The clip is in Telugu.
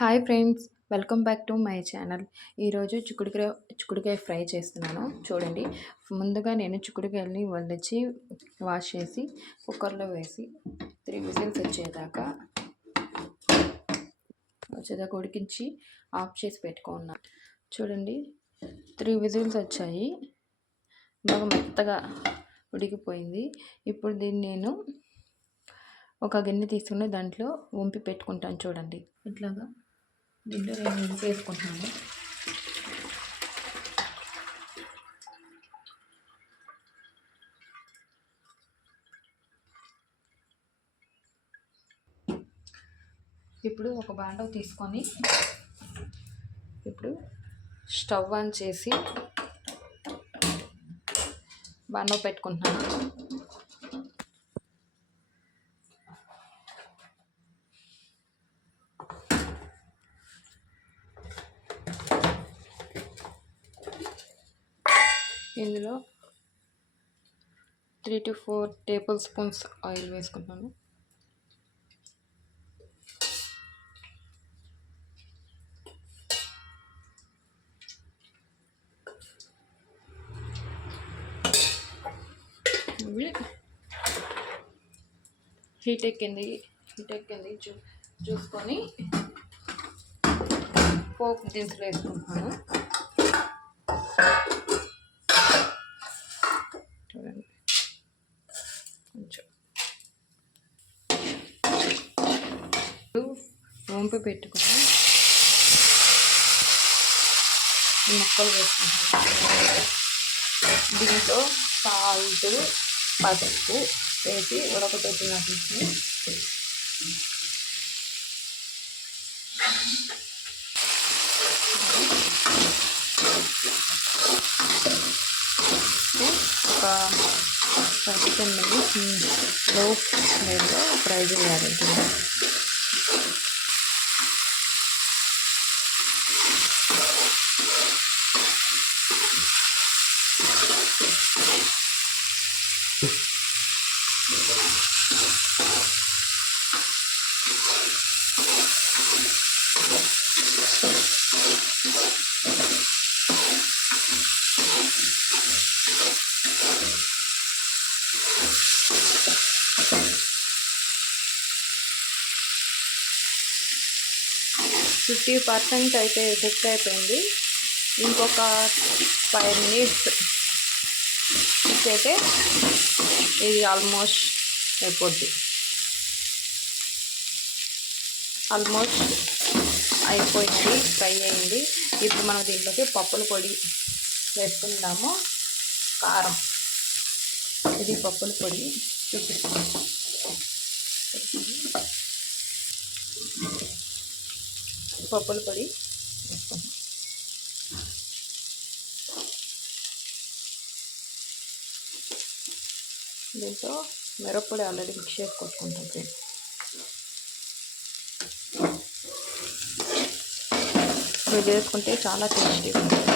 Hi friends welcome back to my channel ఈరోజు చిక్కుడుకాయ చిక్కుడుకాయ ఫ్రై చేస్తున్నాను. చూడండి. ముందుగా నేను చిక్కుడుకాయల్ని వండించి వాష్ చేసి కుక్కర్లో వేసి త్రీ విజిల్స్ వచ్చేదాకా వచ్చేదాకా ఉడికించి ఆఫ్ చేసి పెట్టుకున్నా. చూడండి. త్రీ విజిల్స్ వచ్చాయి. బాగా మెత్తగా ఉడికిపోయింది. ఇప్పుడు దీన్ని నేను ఒక గిన్నె తీసుకుని దాంట్లో వంపి పెట్టుకుంటాను చూడండి. ఇట్లాగా. దీంట్లో నేను వేసుకుంటున్నాను ఇప్పుడు ఒక బాండవ్ తీసుకొని ఇప్పుడు స్టవ్ ఆన్ చేసి బాండవ్ పెట్టుకుంటున్నాను. ఇందులో three two four tablespoons oil వేసుకుంటాను. హీట్ ఎక్కింది హీట్ ఎక్కింది చూ చూసుకొని పోపు దినుసులు వేసుకుంటున్నాను. వంపి పెట్టుకుని ముక్కలు వేసుకుంటాను దీంట్లో సాల్ట్ పసుపు వేసి ఉడకపెట్టినట్లు ఒక ఫైవ్ టెన్లో ఫ్లేమ్లో ఫ్రై చేయాలి Thank you. ఫిఫ్టీ పర్సెంట్ అయితే కుక్ అయిపోయింది. ఇంకొక ఫైవ్ మినిట్స్ అయితే ఇది ఆల్మోస్ట్ అయిపోద్ది. ఆల్మోస్ట్ అయిపోయింది ఫ్రై అయింది. ఇప్పుడు మనం దీంట్లోకి పప్పుల పొడి వేసుకుందాము. కారం. ఇది పప్పుల పొడి చూపిస్తాము పప్పుల పొడి. వేసుకుంటాం దీంతో మిరప్పొడి ఆల్రెడీ మిక్స్ చేసి కొట్టుకుంటాం ఫ్రెండ్స్. ఇది చేసుకుంటే చాలా టేస్టీగా ఉంటుంది.